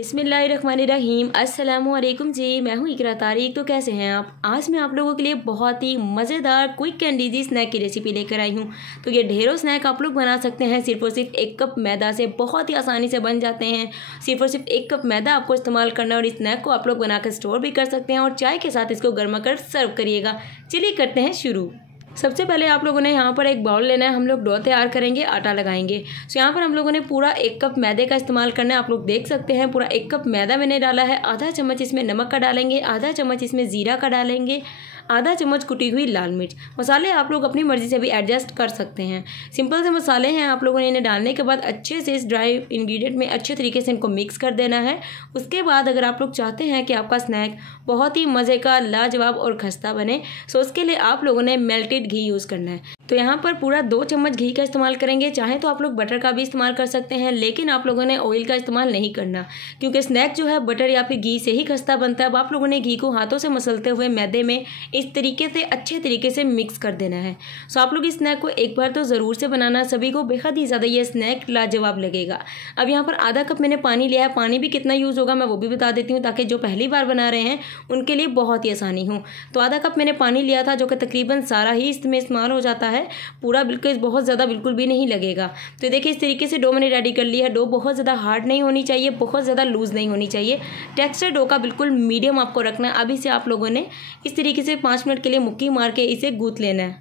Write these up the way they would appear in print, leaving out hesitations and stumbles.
बिस्मिल्लाहिर्रहमानिर्रहीम। अस्सलामु अलैकुम जी, मैं हूँ इकरा तारिक। तो कैसे हैं आप? आज मैं आप लोगों के लिए बहुत ही मज़ेदार क्विक एंड ईजी स्नैक की रेसिपी लेकर आई हूँ। तो ये ढेरों स्नैक आप लोग बना सकते हैं सिर्फ और सिर्फ 1 कप मैदा से, बहुत ही आसानी से बन जाते हैं। सिर्फ और सिर्फ 1 कप मैदा आपको इस्तेमाल करना है और इस स्नैक को आप लोग बनाकर स्टोर भी कर सकते हैं और चाय के साथ इसको गर्मा कर सर्व करिएगा। चलिए करते हैं शुरू। सबसे पहले आप लोगों ने यहाँ पर एक बाउल लेना है। हम लोग डो तैयार करेंगे, आटा लगाएंगे। तो यहाँ पर हम लोगों ने पूरा 1 कप मैदे का इस्तेमाल करना है। आप लोग देख सकते हैं पूरा 1 कप मैदा मैंने डाला है। आधा चम्मच इसमें नमक का डालेंगे, आधा चम्मच इसमें ज़ीरा का डालेंगे, आधा चम्मच कुटी हुई लाल मिर्च। मसाले आप लोग अपनी मर्ज़ी से भी एडजस्ट कर सकते हैं। सिंपल से मसाले हैं। आप लोगों ने इन्हें डालने के बाद अच्छे से इस ड्राई इंग्रेडिएंट में अच्छे तरीके से इनको मिक्स कर देना है। उसके बाद अगर आप लोग चाहते हैं कि आपका स्नैक बहुत ही मज़े का, लाजवाब और खस्ता बने, तो उसके लिए आप लोगों ने मेल्टेड घी यूज़ करना है। तो यहाँ पर पूरा 2 चम्मच घी का इस्तेमाल करेंगे। चाहे तो आप लोग बटर का भी इस्तेमाल कर सकते हैं, लेकिन आप लोगों ने ऑयल का इस्तेमाल नहीं करना, क्योंकि स्नैक जो है बटर या फिर घी से ही खस्ता बनता है। अब आप लोगों ने घी को हाथों से मसलते हुए मैदे में इस तरीके से अच्छे तरीके से मिक्स कर देना है। सो आप लोग इस स्नैक को एक बार तो ज़रूर से बनाना, सभी को बेहद ही ज़्यादा ये स्नैक लाजवाब लगेगा। अब यहाँ पर आधा कप मैंने पानी लिया है। पानी भी कितना यूज़ होगा मैं वो भी बता देती हूँ, ताकि जो पहली बार बना रहे हैं उनके लिए बहुत ही आसानी हो। तो आधा कप मैंने पानी लिया था, जो कि तकरीबन सारा ही इसमें इस्तेमाल हो जाता है। पूरा बिल्कुल बहुत ज़्यादा बिल्कुल भी नहीं लगेगा। तो देखिए इस तरीके से डो मैंने रेडी कर लिया है। डो बहुत ज़्यादा हार्ड नहीं होनी चाहिए, बहुत ज़्यादा लूज़ नहीं होनी चाहिए। टेक्सचर डो का बिल्कुल मीडियम आपको रखना है। अभी से आप लोगों ने इस तरीके से 5 मिनट के लिए मुक्की मार के इसे गूँथ लेना है।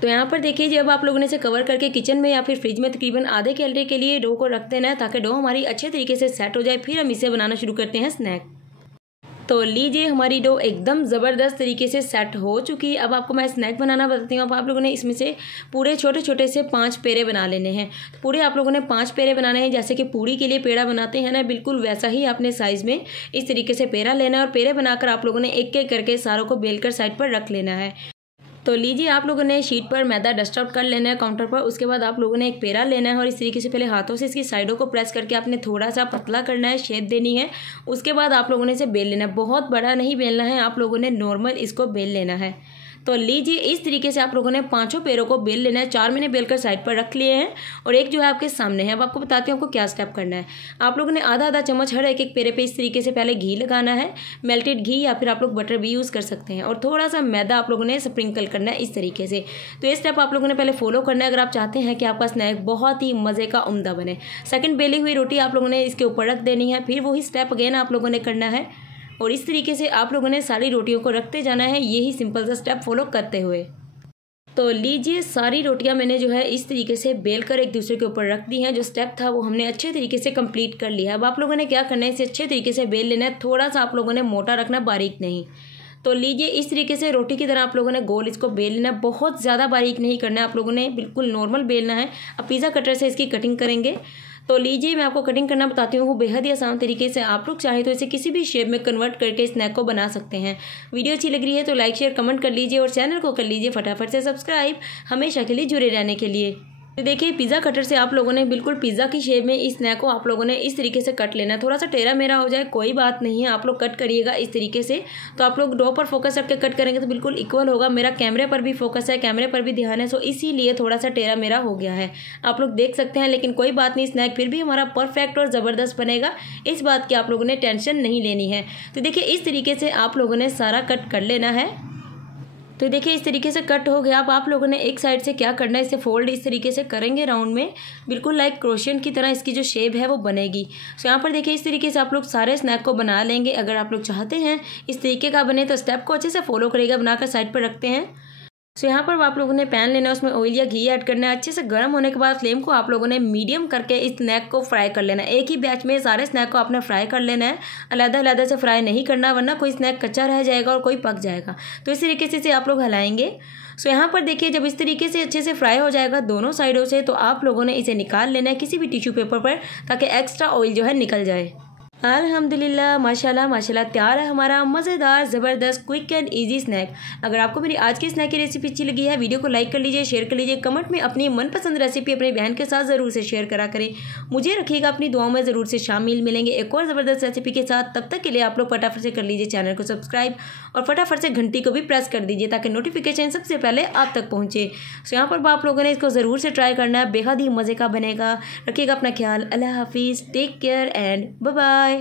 तो यहाँ पर देखिए जब आप लोगों ने इसे कवर करके किचन में या फिर फ्रिज में तकरीबन आधे घंटे के लिए डो को रख देना है, ताकि डो हमारी अच्छे तरीके से सेट हो जाए। फिर हम इसे बनाना शुरू करते हैं स्नैक। तो लीजिए हमारी डो एकदम ज़बरदस्त तरीके से सेट हो चुकी है। अब आपको मैं स्नैक बनाना बताती हूँ। अब आप लोगों ने इसमें से पूरे छोटे छोटे से 5 पेड़े बना लेने हैं। तो पूरे आप लोगों ने 5 पेड़े बनाने हैं, जैसे कि पूड़ी के लिए पेड़ा बनाते हैं ना, बिल्कुल वैसा ही आपने साइज़ में इस तरीके से पेड़ा लेना है। और पेड़े बनाकर आप लोगों ने एक एक करके सारों को बेल कर साइड पर रख लेना है। तो लीजिए आप लोगों ने शीट पर मैदा डस्ट आउट कर लेना है काउंटर पर। उसके बाद आप लोगों ने एक पेड़ा लेना है और इस तरीके से पहले हाथों से इसकी साइडों को प्रेस करके आपने थोड़ा सा पतला करना है, शेप देनी है। उसके बाद आप लोगों ने इसे बेल लेना है। बहुत बड़ा नहीं बेलना है, आप लोगों ने नॉर्मल इसको बेल लेना है। तो लीजिए इस तरीके से आप लोगों ने 5 पेड़ों को बेल लेना है। 4 मैंने बेलकर साइड पर रख लिए हैं और एक जो है आपके सामने है। अब आपको बताती हूँ आपको क्या स्टेप करना है। आप लोगों ने आधा आधा चम्मच हर एक पेड़े पे इस तरीके से पहले घी लगाना है, मेल्टेड घी या फिर आप लोग बटर भी यूज़ कर सकते हैं। और थोड़ा सा मैदा आप लोगों ने स्प्रिंकल करना है इस तरीके से। तो ये स्टेप आप लोगों ने पहले फॉलो करना है, अगर आप चाहते हैं कि आपका स्नैक बहुत ही मज़े का उम्दा बने। सेकंड बेली हुई रोटी आप लोगों ने इसके ऊपर रख देनी है। फिर वही स्टेप अगेन आप लोगों ने करना है और इस तरीके से आप लोगों ने सारी रोटियों को रखते जाना है, यही सिंपल सा स्टेप फॉलो करते हुए। तो लीजिए सारी रोटियां मैंने जो है इस तरीके से बेल कर एक दूसरे के ऊपर रख दी हैं। जो स्टेप था वो हमने अच्छे तरीके से कंप्लीट कर लिया है। अब आप लोगों ने क्या करना है, इसे अच्छे तरीके से बेल लेना है। थोड़ा सा आप लोगों ने मोटा रखना, बारीक नहीं। तो लीजिए इस तरीके से रोटी की तरह आप लोगों ने गोल इसको बेल लेना है। बहुत ज़्यादा बारीक नहीं करना है, आप लोगों ने बिल्कुल नॉर्मल बेलना है। अब पिज़्ज़ा कटर से इसकी कटिंग करेंगे। तो लीजिए मैं आपको कटिंग करना बताती हूँ, वो बेहद ही आसान तरीके से। आप लोग चाहे तो इसे किसी भी शेप में कन्वर्ट करके स्नैक को बना सकते हैं। वीडियो अच्छी लग रही है तो लाइक शेयर कमेंट कर लीजिए और चैनल को कर लीजिए फटाफट से सब्सक्राइब, हमेशा के लिए जुड़े रहने के लिए। तो देखिए पिज़्ज़ा कटर से आप लोगों ने बिल्कुल पिज़्ज़ा की शेप में इस स्नैक को आप लोगों ने इस तरीके से कट लेना है। थोड़ा सा टेढ़ा मेढ़ा हो जाए कोई बात नहीं है, आप लोग कट करिएगा इस तरीके से। तो आप लोग डो पर फोकस रख के कट करेंगे तो बिल्कुल इक्वल होगा। मेरा कैमरे पर भी फोकस है, कैमरे पर भी ध्यान है, सो इसीलिए थोड़ा सा टेढ़ा मेढ़ा हो गया है, आप लोग देख सकते हैं। लेकिन कोई बात नहीं, स्नैक फिर भी हमारा परफेक्ट और ज़बरदस्त बनेगा, इस बात की आप लोगों ने टेंशन नहीं लेनी है। तो देखिए इस तरीके से आप लोगों ने सारा कट कर लेना है। तो देखिए इस तरीके से कट हो गया। अब आप लोगों ने एक साइड से क्या करना है, इसे फोल्ड इस तरीके से करेंगे राउंड में, बिल्कुल लाइक क्रोशियन की तरह इसकी जो शेप है वो बनेगी। सो यहाँ पर देखिए इस तरीके से आप लोग सारे स्नैक को बना लेंगे। अगर आप लोग चाहते हैं इस तरीके का बने तो स्टेप को अच्छे से फॉलो करिएगा, बनाकर साइड पर रखते हैं। सो यहाँ पर आप लोगों ने पैन लेना है, उसमें ऑयल या घी ऐड करना है। अच्छे से गर्म होने के बाद फ्लेम को आप लोगों ने मीडियम करके इस स्नैक को फ्राई कर लेना है। एक ही बैच में सारे स्नैक को आपने फ्राई कर लेना है, अलग-अलग से फ्राई नहीं करना, वरना कोई स्नैक कच्चा रह जाएगा और कोई पक जाएगा। तो इस तरीके से इसे आप लोग हिलाएंगे। सो यहाँ पर देखिए जब इस तरीके से अच्छे से फ्राई हो जाएगा दोनों साइडों से, तो आप लोगों ने इसे निकाल लेना है किसी भी टिश्यू पेपर पर, ताकि एक्स्ट्रा ऑयल जो है निकल जाए। अल्हम्दुलिल्लाह माशाल्लाह माशाल्लाह तैयार है हमारा मज़ेदार ज़बरदस्त क्विक एंड इजी स्नैक। अगर आपको मेरी आज की स्नैक की रेसिपी अच्छी लगी है, वीडियो को लाइक कर लीजिए, शेयर कर लीजिए, कमेंट में अपनी मनपसंद रेसिपी अपनी बहन के साथ ज़रूर से शेयर करा करें। मुझे रखिएगा अपनी दुआओं में, ज़रूर से शामिल मिलेंगे एक और ज़बरदस्त रेसिपी के साथ। तब तक के लिए आप लोग फटाफट से कर लीजिए चैनल को सब्सक्राइब और फटाफट से घंटी को भी प्रेस कर दीजिए, ताकि नोटिफिकेशन सबसे पहले आप तक पहुँचे। सो यहाँ पर आप लोगों ने इसको ज़रूर से ट्राई करना है, बेहद ही मज़े का बनेगा। रखिएगा अपना ख्याल। अल्लाह हाफिज़, take care and bye bye.